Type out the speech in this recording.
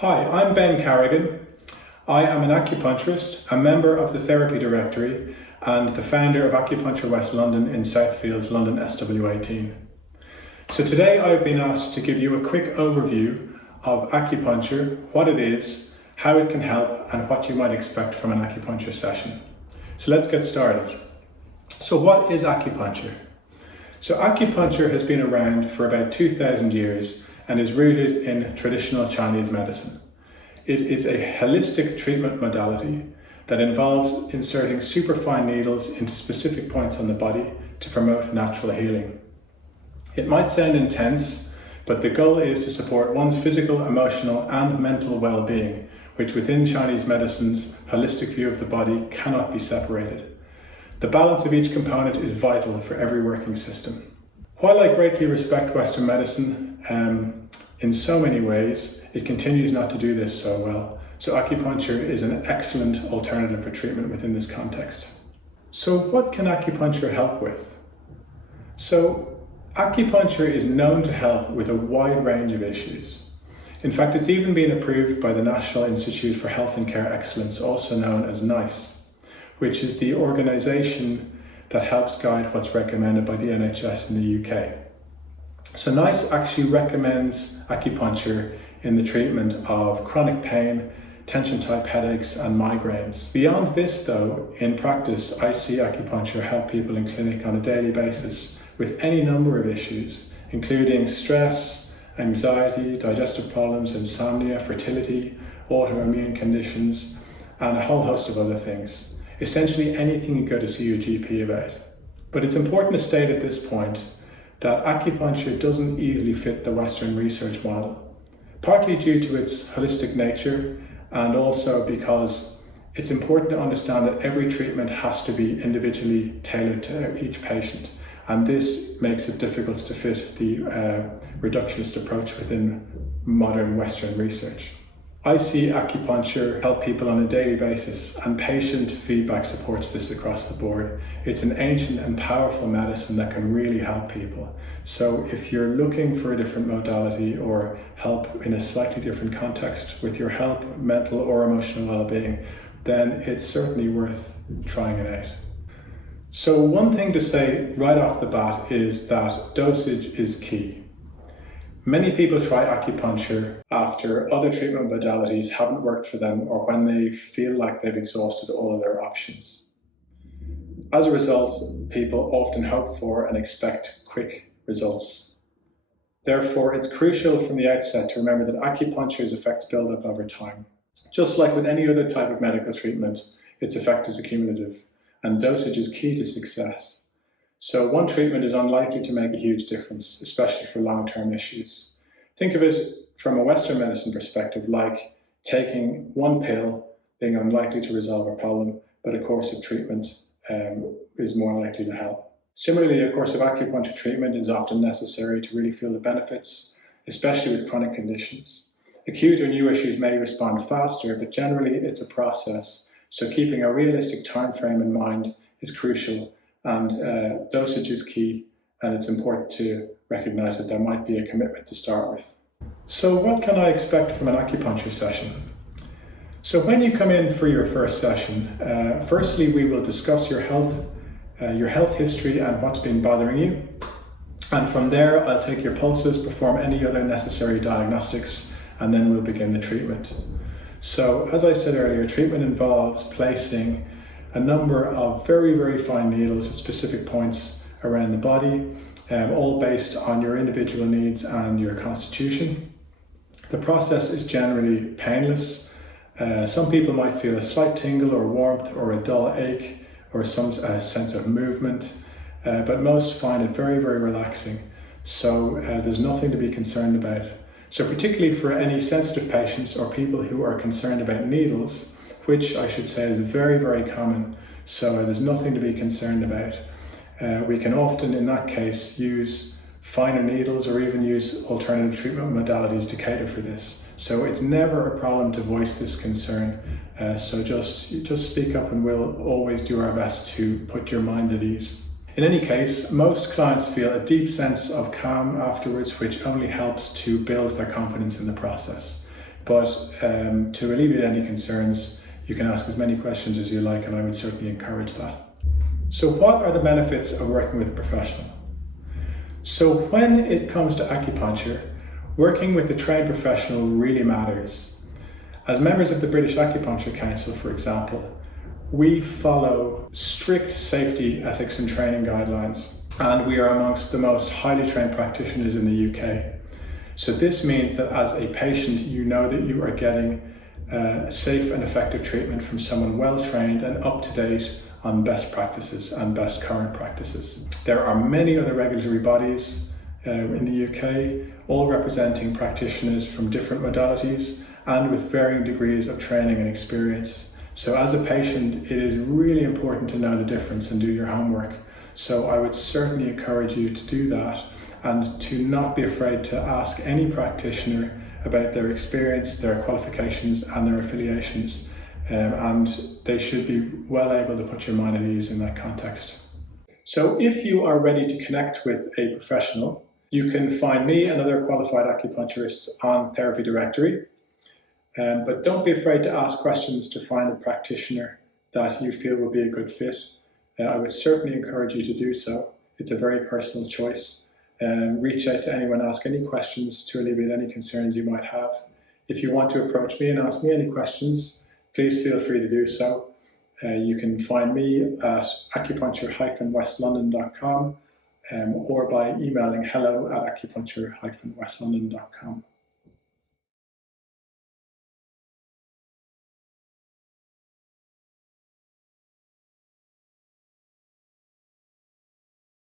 Hi, I'm Ben Carrigan. I am an acupuncturist, a member of the Therapy Directory, and the founder of Acupuncture West London in Southfields, London SW18. So today I've been asked to give you a quick overview of acupuncture, what it is, how it can help, and what you might expect from an acupuncture session. So let's get started. So what is acupuncture? So acupuncture has been around for about 2,000 years and is rooted in traditional Chinese medicine. It is a holistic treatment modality that involves inserting superfine needles into specific points on the body to promote natural healing. It might sound intense, but the goal is to support one's physical, emotional, and mental well-being, which within Chinese medicine's holistic view of the body cannot be separated. The balance of each component is vital for every working system. While I greatly respect Western medicine, in so many ways, it continues not to do this so well. So acupuncture is an excellent alternative for treatment within this context. So what can acupuncture help with? So acupuncture is known to help with a wide range of issues. In fact, it's even been approved by the National Institute for Health and Care Excellence, also known as NICE, which is the organisation that helps guide what's recommended by the NHS in the UK. So NICE actually recommends acupuncture in the treatment of chronic pain, tension-type headaches and migraines. Beyond this though, in practice, I see acupuncture help people in clinic on a daily basis with any number of issues, including stress, anxiety, digestive problems, insomnia, fertility, autoimmune conditions, and a whole host of other things. Essentially anything you go to see your GP about. But it's important to state at this point that acupuncture doesn't easily fit the Western research model, partly due to its holistic nature and also because it's important to understand that every treatment has to be individually tailored to each patient, and this makes it difficult to fit the reductionist approach within modern Western research. I see acupuncture help people on a daily basis, and patient feedback supports this across the board. It's an ancient and powerful medicine that can really help people. So if you're looking for a different modality or help in a slightly different context with your health, mental or emotional well-being, then it's certainly worth trying it out. So one thing to say right off the bat is that dosage is key. Many people try acupuncture after other treatment modalities haven't worked for them or when they feel like they've exhausted all of their options. As a result, people often hope for and expect quick results. Therefore, it's crucial from the outset to remember that acupuncture's effects build up over time. Just like with any other type of medical treatment, its effect is accumulative, and dosage is key to success. So one treatment is unlikely to make a huge difference, especially for long-term issues. Think of it from a Western medicine perspective like taking one pill being unlikely to resolve a problem, but a course of treatment is more likely to help. Similarly, a course of acupuncture treatment is often necessary to really feel the benefits, especially with chronic conditions. Acute or new issues may respond faster, but generally it's a process. So keeping a realistic time frame in mind is crucial. And dosage is key, and it's important to recognize that there might be a commitment to start with. So what can I expect from an acupuncture session? So when you come in for your first session, firstly we will discuss your health history and what's been bothering you. And from there I'll take your pulses, perform any other necessary diagnostics, and then we'll begin the treatment. So as I said earlier, treatment involves placing a number of very, very fine needles at specific points around the body, all based on your individual needs and your constitution. The process is generally painless. Some people might feel a slight tingle or warmth or a dull ache or some sense of movement, but most find it very, very relaxing. So there's nothing to be concerned about. So particularly for any sensitive patients or people who are concerned about needles, which I should say is very, very common, so there's nothing to be concerned about. We can often, in that case, use finer needles or even use alternative treatment modalities to cater for this. So it's never a problem to voice this concern. So just speak up and we'll always do our best to put your mind at ease. In any case, most clients feel a deep sense of calm afterwards, which only helps to build their confidence in the process. But to alleviate any concerns, you can ask as many questions as you like, and I would certainly encourage that. So what are the benefits of working with a professional? So when it comes to acupuncture, working with a trained professional really matters. As members of the British Acupuncture Council, for example, we follow strict safety, ethics and training guidelines, and we are amongst the most highly trained practitioners in the UK. So this means that as a patient, you know that you are getting safe and effective treatment from someone well trained and up to date on best practices and best current practices. There are many other regulatory bodies in the UK, all representing practitioners from different modalities and with varying degrees of training and experience. So as a patient, it is really important to know the difference and do your homework. So I would certainly encourage you to do that and to not be afraid to ask any practitioner about their experience, their qualifications and their affiliations. And they should be well able to put your mind at ease in that context. So if you are ready to connect with a professional, you can find me and other qualified acupuncturists on Therapy Directory. But don't be afraid to ask questions to find a practitioner that you feel will be a good fit. I would certainly encourage you to do so. It's a very personal choice. Reach out to anyone, ask any questions to alleviate any concerns you might have. If you want to approach me and ask me any questions, please feel free to do so. You can find me at acupuncture-westlondon.com or by emailing hello@acupuncture-westlondon.com.